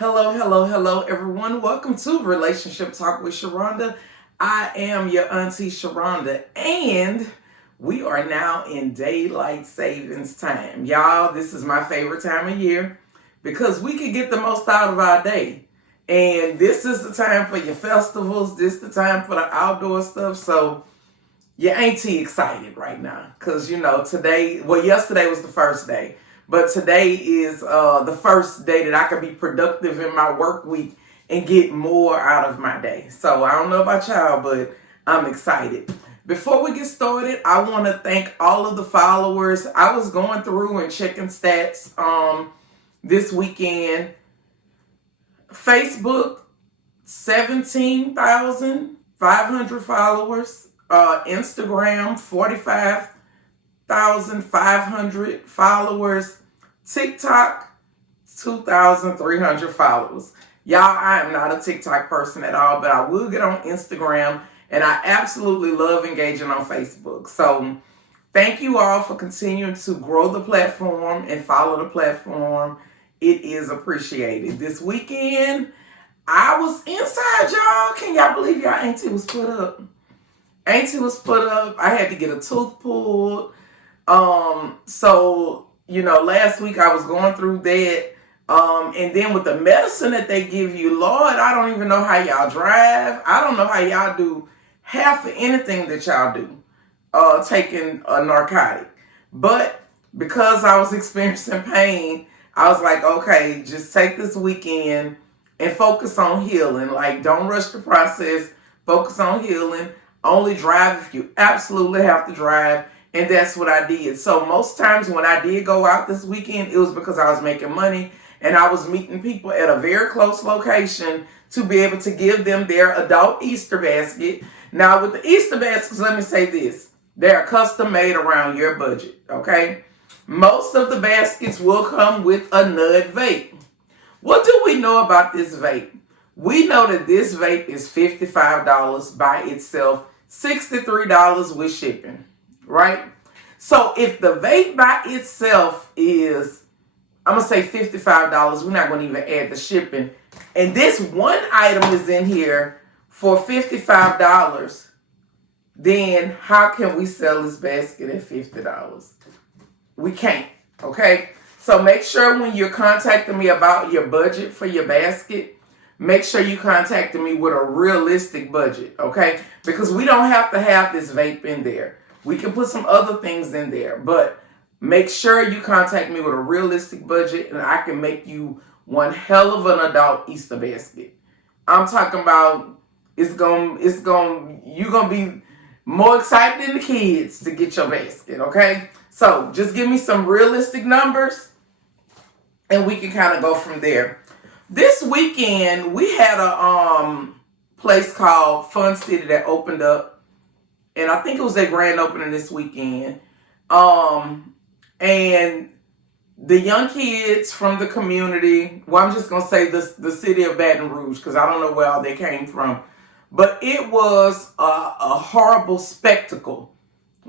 Hello, hello, hello, everyone. Welcome to Relationship Talk with Sharonda. I am your auntie Sharonda, and we are now in daylight savings time. Y'all, this is my favorite time of year because we can get the most out of our day. And this is the time for your festivals. This is the time for the outdoor stuff. So you ain't too excited right now because yesterday was the first day, but today is the first day that I can be productive in my work week and get more out of my day. So I don't know about y'all, but I'm excited. Before we get started, I want to thank all of the followers. I was going through and checking stats this weekend. Facebook, 17,500 followers. Instagram, 45,500 followers. TikTok, 2,300 followers. Y'all, I am not a TikTok person at all, but I will get on Instagram, and I absolutely love engaging on Facebook. So thank you all for continuing to grow the platform and follow the platform. It is appreciated. This weekend, I was inside, y'all. Can y'all believe y'all auntie was put up? Auntie was put up. I had to get a tooth pulled. Last week I was going through that. And then with the medicine that they give you, Lord, I don't even know how y'all drive. I don't know how y'all do half of anything that y'all do, taking a narcotic. But because I was experiencing pain, I was like, okay, just take this weekend and focus on healing. Like, don't rush the process. Focus on healing. Only drive if you absolutely have to drive. And that's what I did. So most times when I did go out this weekend, it was because I was making money and I was meeting people at a very close location to be able to give them their adult Easter basket. Now with the Easter baskets, let me say this. They're custom made around your budget, okay? Most of the baskets will come with a Nud vape. What do we know about this vape? We know that this vape is $55 by itself, $63 with shipping, right? So if the vape by itself is, I'm going to say $55, we're not going to even add the shipping. And this one item is in here for $55, then how can we sell this basket at $50? We can't, okay? So make sure when you're contacting me about your budget for your basket, make sure you contact me with a realistic budget, okay? Because we don't have to have this vape in there. We can put some other things in there, but make sure you contact me with a realistic budget and I can make you one hell of an adult Easter basket. I'm talking about you're gonna be more excited than the kids to get your basket, okay? So just give me some realistic numbers and we can kind of go from there. This weekend, we had a place called Fun City that opened up. And I think it was their grand opening this weekend. And the young kids from the community, well, I'm just going to say the city of Baton Rouge, because I don't know where all they came from. But it was a horrible spectacle,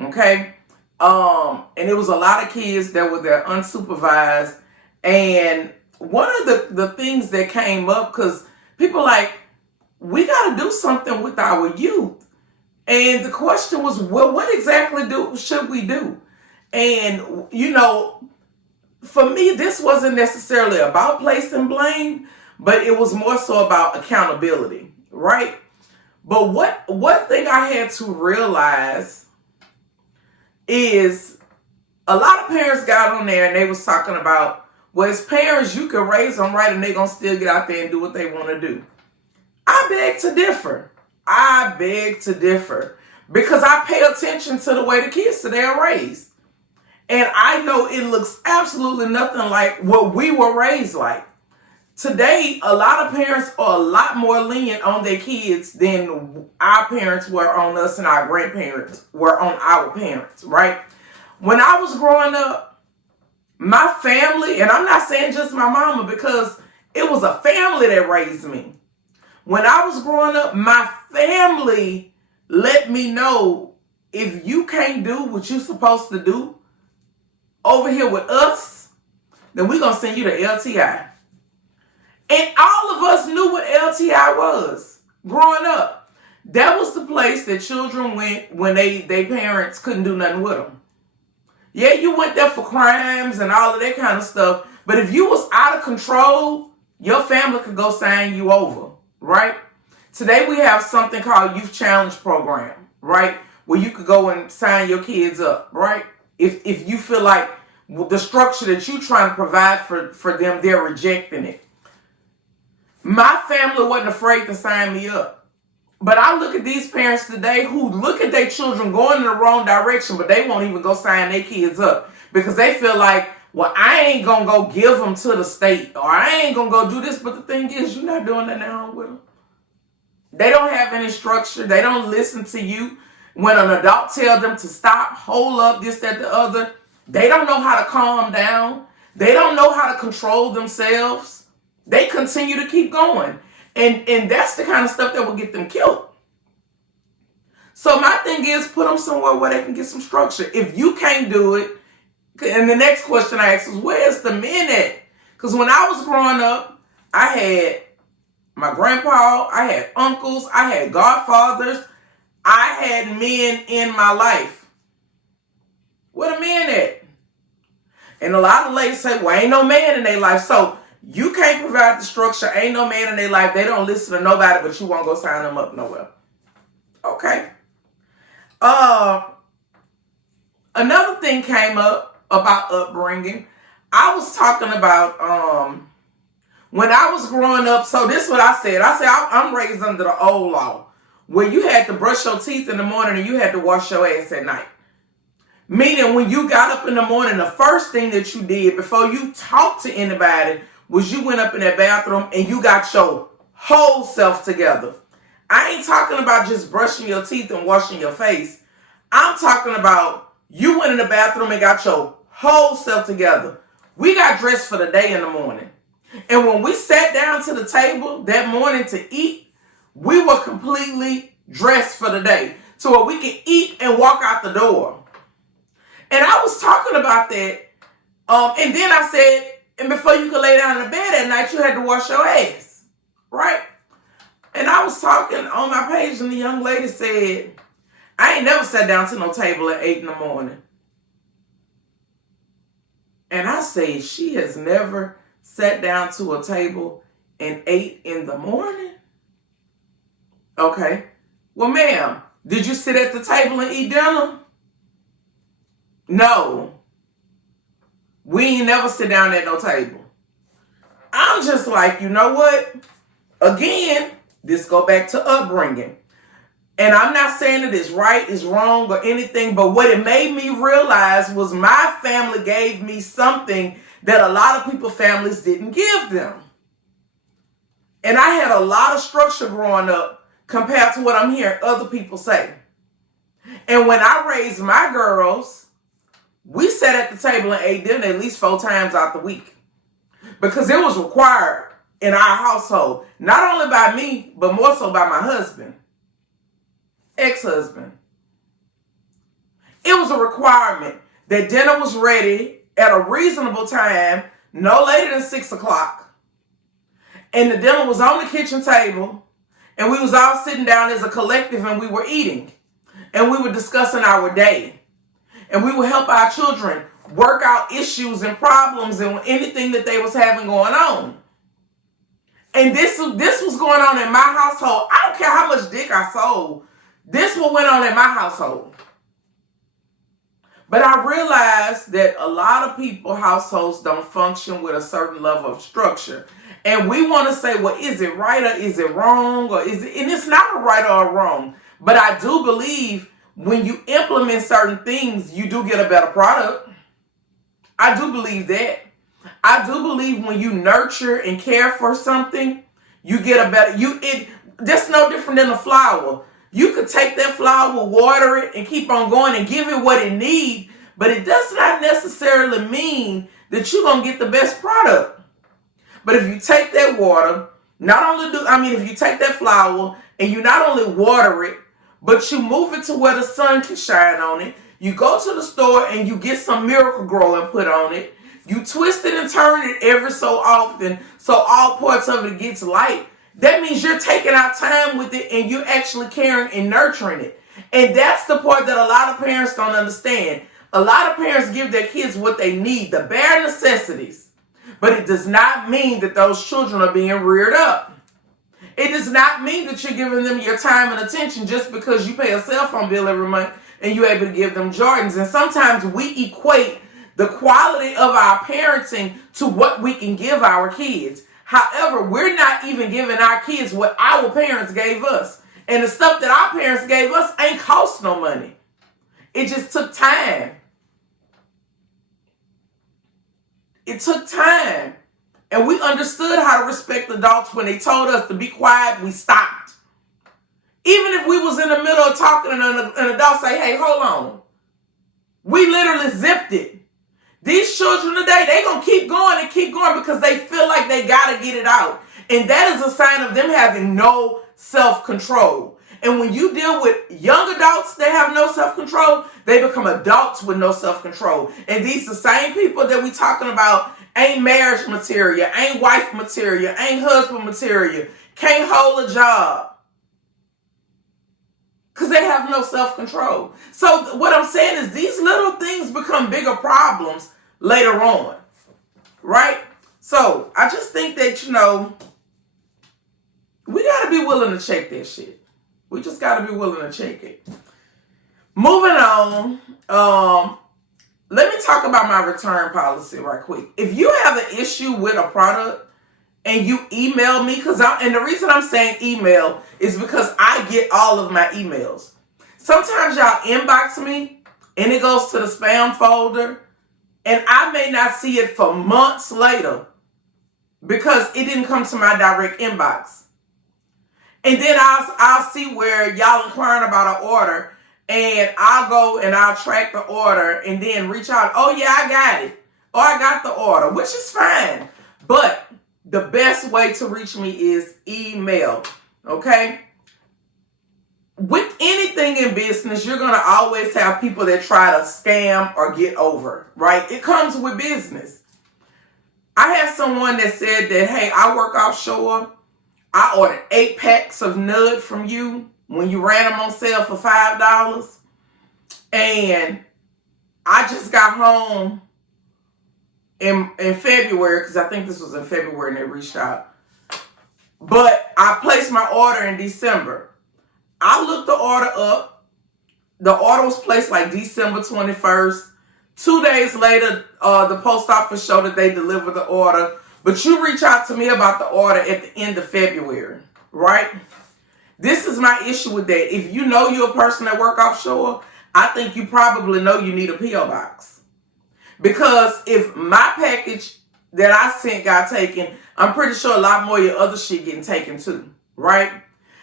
okay? And it was a lot of kids that were there unsupervised. And one of the things that came up, because people like, we got to do something with our youth. And the question was, well, what exactly should we do? And, for me, this wasn't necessarily about placing blame, but it was more so about accountability, right? But one thing I had to realize is a lot of parents got on there and they was talking about, well, as parents, you can raise them right and they're going to still get out there and do what they want to do. I beg to differ. Because I pay attention to the way the kids today are raised. And I know it looks absolutely nothing like what we were raised like. Today, a lot of parents are a lot more lenient on their kids than our parents were on us and our grandparents were on our parents, right? When I was growing up, my family, and I'm not saying just my mama, because it was a family that raised me. When I was growing up, my family let me know, if you can't do what you're supposed to do over here with us, then we're going to send you to LTI. And was growing up. That was the place that children went when they parents couldn't do nothing with them. Yeah, you went there for crimes and all of that kind of stuff. But if you was out of control, your family could go sign you over, right? Today we have something called Youth Challenge Program, right? Where you could go and sign your kids up, right? If you feel like the structure that you're trying to provide for them, they're rejecting it. My family wasn't afraid to sign me up. But I look at these parents today who look at their children going in the wrong direction, but they won't even go sign their kids up because they feel like, well, I ain't going to go give them to the state, or I ain't going to go do this. But the thing is, you're not doing that at home with them. They don't have any structure. They don't listen to you. When an adult tells them to stop, hold up, this, that, the other, they don't know how to calm down. They don't know how to control themselves. They continue to keep going. And that's the kind of stuff that will get them killed. So my thing is, put them somewhere where they can get some structure. If you can't do it, and the next question I asked was, where's the men at? Because when I was growing up, I had my grandpa, I had uncles, I had godfathers, I had men in my life. Where the men at? And a lot of ladies say, well, ain't no man in their life. So you can't provide the structure, ain't no man in their life. They don't listen to nobody, but you won't go sign them up nowhere. Okay. Another thing came up about upbringing. I was talking about when I was growing up. So this is what I said. I said I'm raised under the old law, where you had to brush your teeth in the morning and you had to wash your ass at night. Meaning when you got up in the morning, the first thing that you did before you talked to anybody was you went up in that bathroom and you got your whole self together. I ain't talking about just brushing your teeth and washing your face. I'm talking about you went in the bathroom and got your whole self together. We got dressed for the day in the morning. And when we sat down to the table that morning to eat, we were completely dressed for the day so where we could eat and walk out the door. And I was talking about that. And then I said, and before you could lay down in the bed at night, you had to wash your ass, right? And I was talking on my page, and the young lady said, I ain't never sat down to no table at 8 in the morning. And I said, she has never sat down to a table at 8 in the morning? Okay. Well, ma'am, did you sit at the table and eat dinner? No. We ain't never sit down at no table. I'm just like, you know what? Again, this go back to upbringing. And I'm not saying that it's right, it's wrong, or anything, but what it made me realize was my family gave me something that a lot of people's families didn't give them. And I had a lot of structure growing up compared to what I'm hearing other people say. And when I raised my girls, we sat at the table and ate dinner at least 4 times out the week. Because it was required in our household. Not only by me, but more so by my husband. Ex-husband. It was a requirement that dinner was ready at a reasonable time, no later than 6 o'clock. And the dinner was on the kitchen table. And we was all sitting down as a collective and we were eating. And we were discussing our day. And we would help our children work out issues and problems and anything that they was having going on. And this was going on in my household. I don't care how much dick I sold. This what went on in my household. But I realized that a lot of people, households don't function with a certain level of structure. And we want to say, well, is it right or is it wrong? Or is it, and it's not a right or a wrong. But I do believe when you implement certain things, you do get a better product. I do believe that. I do believe when you nurture and care for something, you get a better, that's no different than a flower. You could take that flower, water it, and keep on going and give it what it needs, but it does not necessarily mean that you're going to get the best product. But if you take that water, if you take that flower and you not only water it, but you move it to where the sun can shine on it, you go to the store and you get some Miracle Grow and put on it, you twist it and turn it every so often so all parts of it gets light, That means you're taking out time with it and you're actually caring and nurturing it. And that's the part that a lot of parents don't understand. A lot of parents give their kids what they need, the bare necessities. But it does not mean that those children are being reared up. It does not mean that you're giving them your time and attention just because you pay a cell phone bill every month and you're able to give them Jordans. And sometimes we equate the quality of our parenting to what we can give our kids. However, we're not even giving our kids what our parents gave us. And the stuff that our parents gave us ain't cost no money. It just took time. It took time. And we understood how to respect adults. When they told us to be quiet, we stopped. Even if we was in the middle of talking and an adult say, hey, hold on. We literally zipped it. These children today, they going to keep going because they feel like they got to get it out. And that is a sign of them having no self-control. And when you deal with young adults that have no self-control, they become adults with no self-control. And these the same people that we talking about ain't marriage material, ain't wife material, ain't husband material, can't hold a job. Because they have no self-control. So what I'm saying is these little things become bigger problems later on. Right? So I just think that, we got to be willing to check that shit. We just got to be willing to check it. Moving on. Let me talk about my return policy right quick. If you have an issue with a product and you email me, and the reason I'm saying email is because I get all of my emails. Sometimes y'all inbox me and it goes to the spam folder and I may not see it for months later because it didn't come to my direct inbox. And then I'll see where y'all inquiring about an order and I'll go and I'll track the order and then reach out. Oh yeah, I got it. Or I got the order, which is fine. But the best way to reach me is email, okay? With anything in business, you're going to always have people that try to scam or get over, right? It comes with business. I had someone that said that, hey, I work offshore. I ordered 8 packs of Nud from you when you ran them on sale for $5. And I just got home in February, because I think this was in February and they reached out. But I placed my order in December. I looked the order up. The order was placed like December 21st. 2 days later, the post office showed that they delivered the order. But you reach out to me about the order at the end of February, right? This is my issue with that. If you know you're a person that work offshore, I think you probably know you need a P.O. box. Because if my package that I sent got taken, I'm pretty sure a lot more of your other shit getting taken too, right?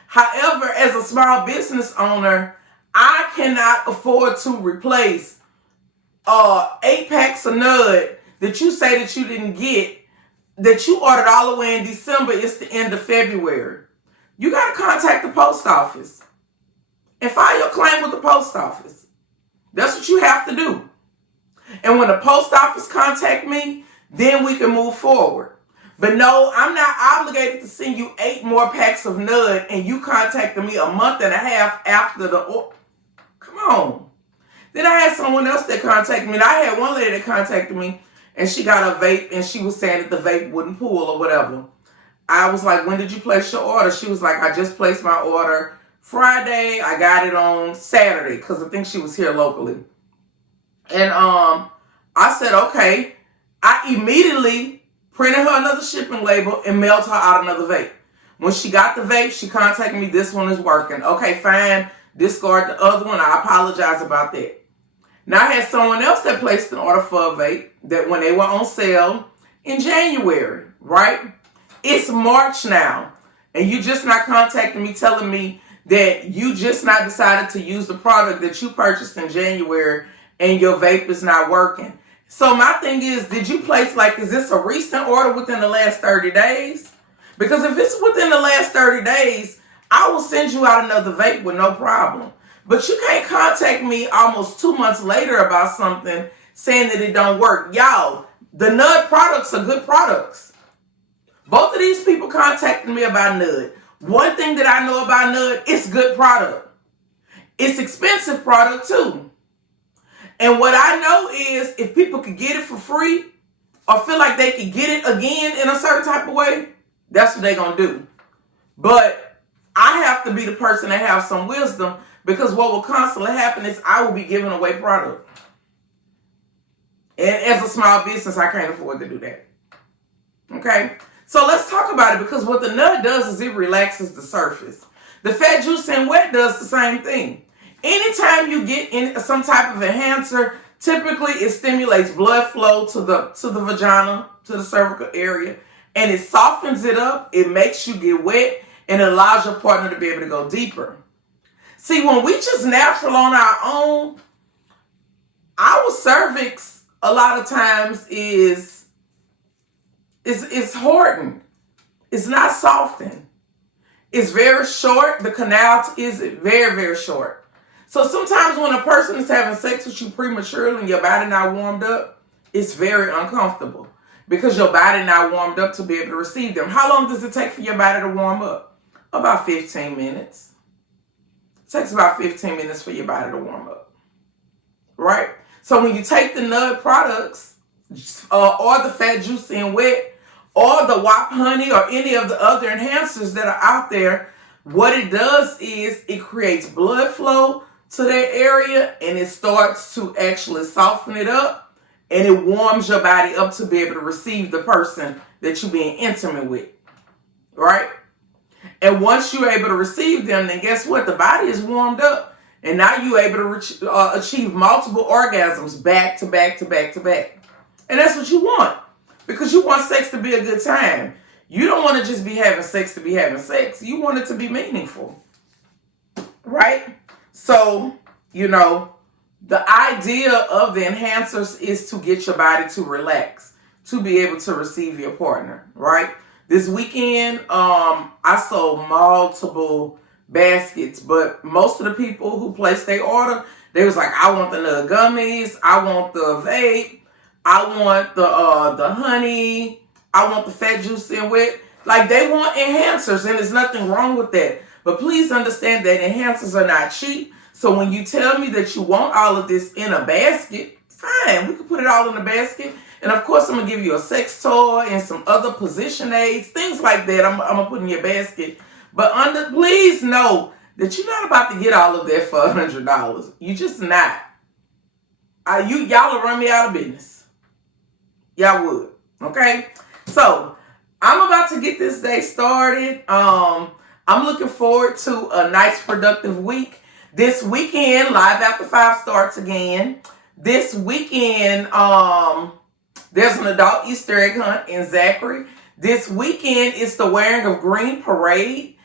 However, as a small business owner, I cannot afford to replace 8 packs of Nud that you say that you didn't get, that you ordered all the way in December. It's the end of February. You got to contact the post office and file your claim with the post office. That's what you have to do. And when the post office contact me, then we can move forward. But no, I'm not obligated to send you 8 more packs of Nud and you contacted me a month and a half after the order. Come on. Then I had someone else that contacted me. And I had one lady that contacted me and she got a vape and she was saying that the vape wouldn't pull or whatever. I was like, when did you place your order? She was like, I just placed my order Friday. I got it on Saturday because I think she was here locally. And I said, okay. I immediately printed her another shipping label and mailed her out another vape. When she got the vape, she contacted me. This one is working. Okay, fine. Discard the other one. I apologize about that. Now, I had someone else that placed an order for a vape that when they were on sale in January, right? It's March now. And you just not contacting me telling me that you just not decided to use the product that you purchased in January and your vape is not working. So my thing is, did you place, is this a recent order within the last 30 days? Because if it's within the last 30 days, I will send you out another vape with no problem. But you can't contact me almost 2 months later about something saying that it don't work. Y'all, the Nud products are good products. Both of these people contacted me about Nud. One thing that I know about Nud, it's good product. It's expensive product too. And what I know is if people could get it for free or feel like they could get it again in a certain type of way, that's what they're going to do. But I have to be the person that have some wisdom, because what will constantly happen is I will be giving away product. And as a small business, I can't afford to do that. Okay? So let's talk about it, because what the nut does is it relaxes the surface. The fat, juicy, and wet does the same thing. Anytime you get in some type of enhancer, typically it stimulates blood flow to the vagina, to the cervical area, and it softens it up, it makes you get wet, and it allows your partner to be able to go deeper. See, when we just natural on our own, our cervix a lot of times is hardened. It's not softened. It's very short. The canal is very, very short. So sometimes when a person is having sex with you prematurely and your body not warmed up, it's very uncomfortable because your body not warmed up to be able to receive them. How long does it take for your body to warm up? About 15 minutes. It takes about 15 minutes for your body to warm up. Right? So when you take the nut products or the fat, juicy, and wet or the WAP honey or any of the other enhancers that are out there, what it does is it creates blood flow to that area, and it starts to actually soften it up, and it warms your body up to be able to receive the person that you're being intimate with, right? And once you're able to receive them, then guess what? The body is warmed up, and now you're able to achieve multiple orgasms back to back to back to back. And that's what you want, because you want sex to be a good time. You don't want to just be having sex to be having sex. You want it to be meaningful, right? So, the idea of the enhancers is to get your body to relax, to be able to receive your partner, right? This weekend, I sold multiple baskets, but most of the people who placed their order, they was like, I want the nut gummies, I want the vape, I want the honey, I want the fat, juicy, and wet. Like, they want enhancers, and there's nothing wrong with that. But please understand that enhancers are not cheap. So when you tell me that you want all of this in a basket, fine, we can put it all in a basket. And of course, I'm going to give you a sex toy and some other position aids, things like that. I'm going to put in your basket. But please know that you're not about to get all of that for $100. You're just not. Y'all will run me out of business. Y'all would. Okay? So I'm about to get this day started. I'm looking forward to a nice, productive week. This weekend, Live After 5 starts again. This weekend, there's an adult Easter egg hunt in Zachary. This weekend, it's the Wearing of Green Parade.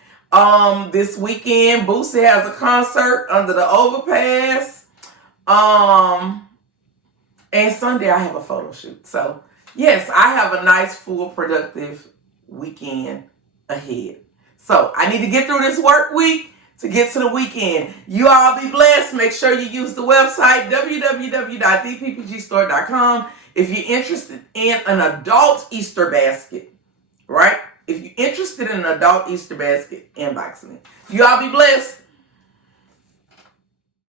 This weekend, Boosie has a concert under the overpass. And Sunday, I have a photo shoot. So, yes, I have a nice, full, productive weekend ahead. So I need to get through this work week to get to the weekend. You all be blessed. Make sure you use the website, www.dppgstore.com, if you're interested in an adult Easter basket, right? If you're interested in an adult Easter basket, inbox me. You all be blessed.